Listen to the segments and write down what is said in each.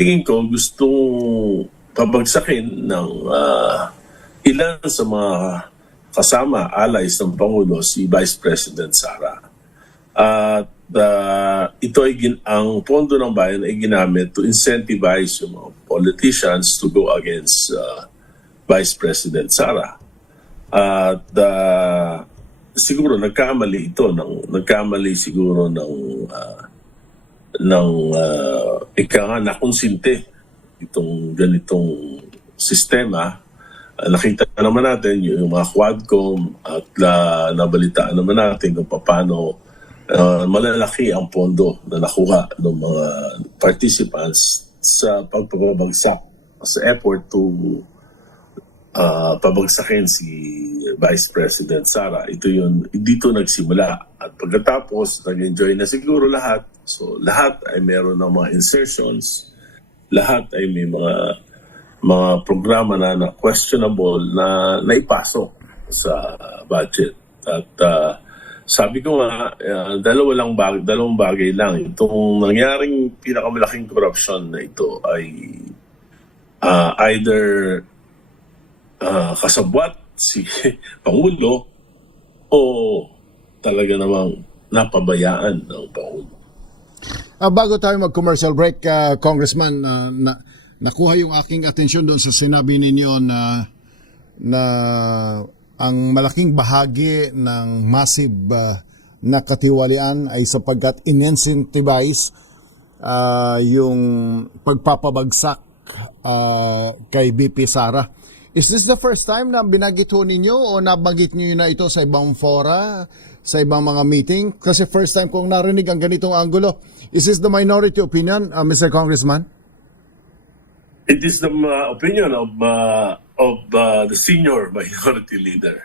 tingin ko gustong pabagsakin ng ilan sa mga kasama, allies ng Pangulo, si Vice President Sara. At ito ay ang pondo ng bayan ay ginamit to incentivize yung mga politicians to go against Vice President Sara. At siguro nagkamali siguro ng ika nga nakonsinte itong ganitong sistema. Nakita naman natin yung mga Quadcom at nabalitaan naman natin kung paano malalaki ang pondo na nakuha ng mga participants sa pagpapabagsak sa effort to pabagsakin si Vice President Sara. Dito nagsimula. At pagkatapos, nag-enjoy na siguro lahat. So lahat ay meron ng mga insertions. Lahat ay may mga programa na questionable na naipasok sa budget. At sabi ko nga, dalawang bagay lang. Itong nangyaring pinakamalaking corruption na ito ay either kasabwat si Pangulo o talaga namang napabayaan ng Pangulo. Bago tayo mag-commercial break, Congressman, nakuha yung aking atensyon doon sa sinabi ninyo na ang malaking bahagi ng massive na katiwalian ay sapagkat in-incentivize yung pagpapabagsak kay BP Sara. Is this the first time na binagit ho ninyo o nabanggit niyo na ito sa ibang fora, sa ibang mga meeting? Kasi first time kong narinig ang ganitong angulo. Is this the minority opinion, Mr. Congressman? It is the opinion of the senior minority leader.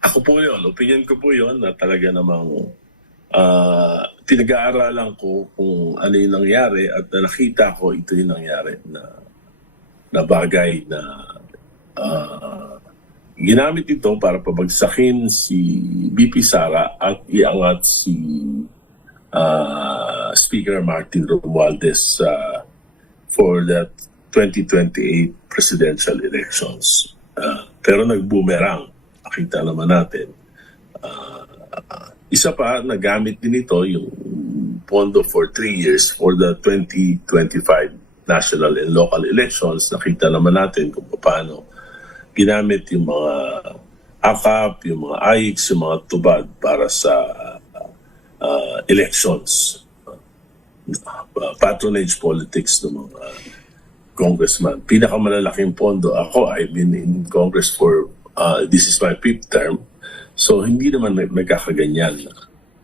Ako po yun, opinion ko po yun na talaga namang pinag-aaralan ko kung ano yung nangyari at nakita ko ito yung nangyari na bagay na ginamit ito para pabagsakin si BP Sara at iangat si Speaker Martin Romualdez for the 2028 presidential elections. Pero nag-boomerang. Nakita naman natin. Isa pa, nagamit din ito yung pondo for 3 years for the 2025 national and local elections. Nakita naman natin kung paano ginamit yung mga AKAP, yung mga AIX, yung mga tubad para sa elections. Patronage politics ng mga congressman. Pinakamalalaking pondo. Ako, I've been in Congress for, this is my 5th term. So, hindi naman nagkakaganyan.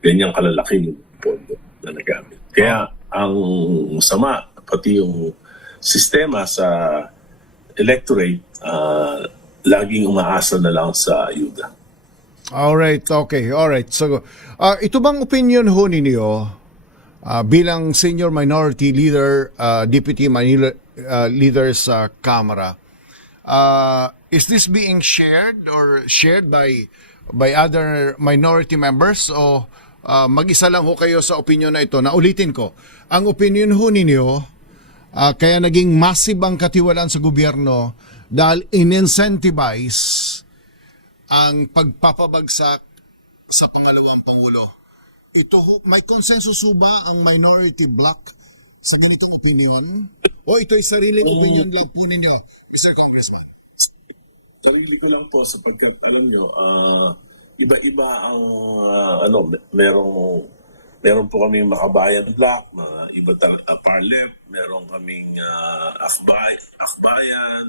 Ganyang kalalaki yung pondo na nagamit. Kaya, ang masama, pati yung sistema sa electorate, laging umaasa na lang sa ayuda. Alright, okay. Alright. So, ito bang opinion ho ninyo bilang senior minority leader, deputy leader sa Kamara? Is this being shared or shared by other minority members o mag-isa lang ho kayo sa opinion na ito? Naulitin ko, ang opinion ho ninyo, kaya naging massive ang katiwalaan sa gobyerno dahil in-incentivize ang pagpapabagsak sa pangalawang Pangulo. Ito, may consensus ba ang minority bloc sa ganitong opinion? O ito'y sariling opinion lang po ninyo, Mr. Congressman? Sarili ko lang po sapagkat alam nyo, iba-iba ang meron po kaming Makabayan Bloc, iba Parlep, meron kaming Akbayan,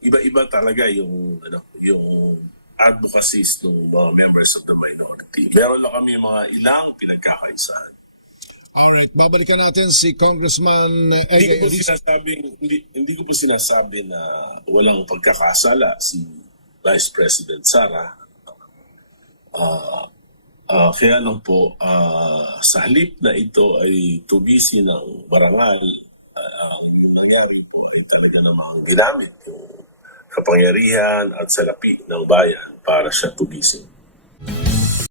iba-iba talaga yung advocacies ng mga members of the minority. Meron lang kami mga ilang pinagkakaisahan. Alright, babalikan natin si Congressman Hindi ko po sinasabi na walang pagkakasala si Vice President Sara. Kaya lang po, sa halip na ito ay tugisi ng barangal, ang nangyari po ay talaga namang ginamit yung kapangyarihan at salapi ng bayan para siya tugisin.